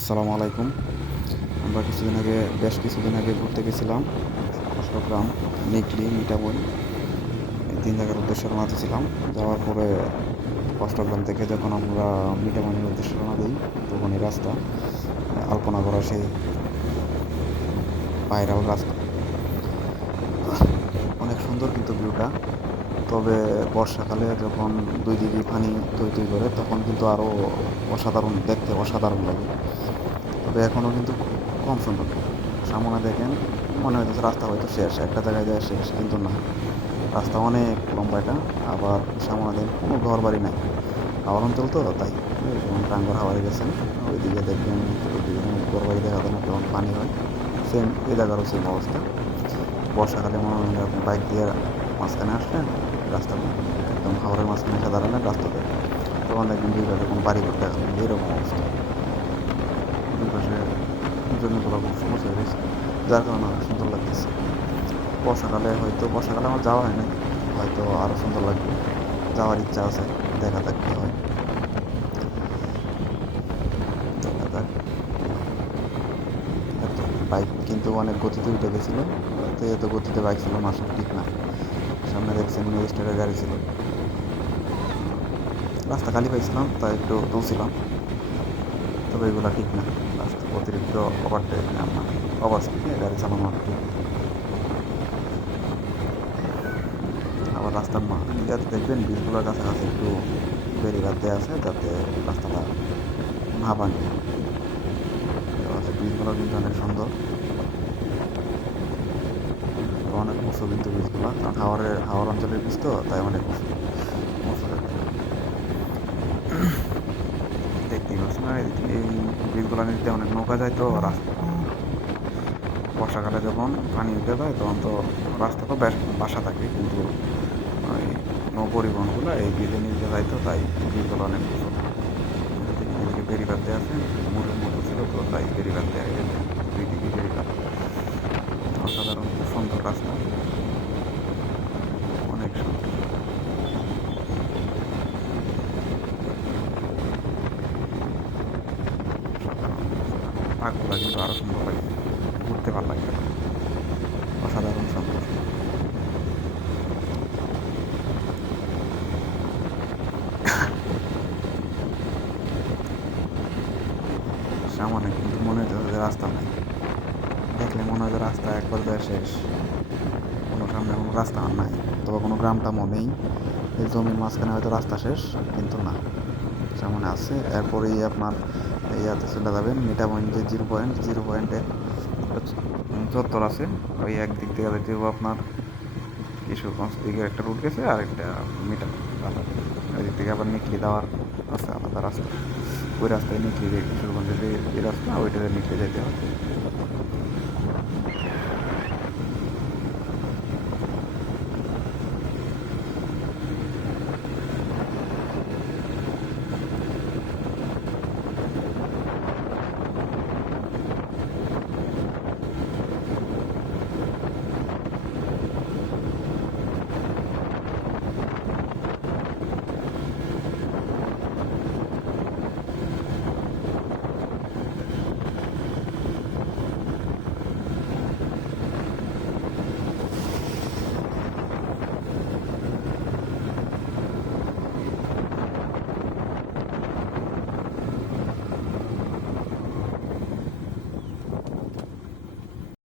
আসসালামু আলাইকুম। আমরা কিছুদিন আগে, বেশ কিছুদিন আগে ঘুরতে গেছিলাম অষ্টগ্রাম নিকলি এই তিন জায়গার উদ্দেশ্যে রওনা ছিলাম যাওয়ার পরে অষ্টগ্রাম থেকে যখন আমরা মিঠামইয়ের উদ্দেশ্যে রওনা দিই তখন এই রাস্তা, আলপনা করা সেই ভাইরাল রাস্তা। অনেক সুন্দর কিন্তু ভিউটা। তবে বর্ষাকালে যখন দুই দিকে পানি তৈ তৈ করে, তখন কিন্তু আরও অসাধারণ, দেখতে অসাধারণ লাগে। তবে এখনও কিন্তু কম সুন্দর। সামনে দেখেন, মনে হইতেছে রাস্তা হয়তো শেষ, একটা জায়গায় যায় শেষ, কিন্তু না। রাস্তা অনেক লম্বা এটা, আবার সামনে দেখেন কোনো ঘর বাড়ি নাই। হাওয়ার অঞ্চল তো, তাই। যেমন টাঙ্গর হাওয়ারে গেছেন, ওইদিকে দেখবেন, ওইদিকে ঘর বাড়ি দেখা যায় না যখন পানি হয় সেম এই জায়গারও সেম অবস্থা। বর্ষাকালে মনে হয় আপনি বাইক দিয়ে মাঝখানে আসলেন রাস্তা একদম হাওড়ের মাঝখানে এসে দাঁড়ালেন, রাস্তাতে। তখন দেখবেন দুই পাশে কোনো বাড়ি দেখা যাবে এরকম অবস্থা। দুই পাশে জমিগুলো খুব সমস্যা হয়ে গেছে, যার কারণে অনেক সুন্দর লাগতেছে। বর্ষাকালে হয়তো, বর্ষাকালে আমার যাওয়া হয় না হয়তো আরও সুন্দর লাগবে। যাওয়ার ইচ্ছা আছে, দেখা যাক কী হয়। দেখা যাক বাইক কিন্তু অনেক গতিতে উঠে গেছিল তো এত গতিতে বাইক ছিল না ঠিক না। সামনে দেখছেন ম্যাজিস্ট্রেটের গাড়ি ছিল। রাস্তা খালি পাইছিলাম, তাই একটু তুলছিলাম তবে এগুলো ঠিক না। রাস্তা অতিরিক্ত ওভারটেক আপনার ওভার স্পিডে গাড়ি চালানো ঠিক। আবার রাস্তার মা যাতে দেখবেন, ব্রিজগুলোর কাছাকাছি একটু বেরিবাদ দেওয়া আছে, যাতে রাস্তাটা না ভাঙে। ব্রিজগুলো কিন্তু অনেক সুন্দর। অনেক উঁচু কিন্তু বীজগুলো। কারণ হাওয়ারের, হাওয়ার অঞ্চলের বীজ তো, তাই অনেক দেখতে পাচ্ছেন আর এই- বীজগুলো নিতে অনেক নৌকা যায় তো রাস্তা বর্ষাকালে যখন পানি উঠে যায়, তখন তো রাস্তা তো বাসা থাকে, কিন্তু ওই নৌ পরিবহনগুলো এই বীজে নিতে যায় তো, তাই বীজগুলো অনেক উঁচু এদিকে বেরিবাদ দেওয়া আছে মুড়ের মতো ছিল তো, তাই বেরিবাদ দেওয়া গেছে দুই দিকে বেরিবাদ অসাধারণ, সুন্দর রাস্তা অনেক সুন্দর পাকগুলা কিন্তু আরও সুন্দর লাগে। ঘুরতে ভালো লাগে। অসাধারণ সুন্দর সামনে কিন্তু মনে হচ্ছে যে রাস্তা নাই। দেখলে মনে হয় যে রাস্তা একবার যায় শেষ। কোনো সামনে কোনো রাস্তা আর নাই। তবে কোনো গ্রাম টামও নেই। এই জমির মাঝখানে হয়তো রাস্তা শেষ, কিন্তু না। সামনে আছে, এরপরেই আপনার ইয়াতে চলে যাবেন মিঠামইন যে জিরো পয়েন্ট, জিরো পয়েন্টে চত্বর আছে। ওই একদিক থেকে দেখতে আপনার কিশোরগঞ্জ দিকে একটা রুট গেছে, আর একটা মিটার। ওই দিক থেকে আবার নিকলি দেওয়ার আছে, আলাদা রাস্তা। ওই রাস্তায় নিকলি দিয়ে কিশোরগঞ্জের যে রাস্তা, ওইটাতে নিকলি যেতে হবে।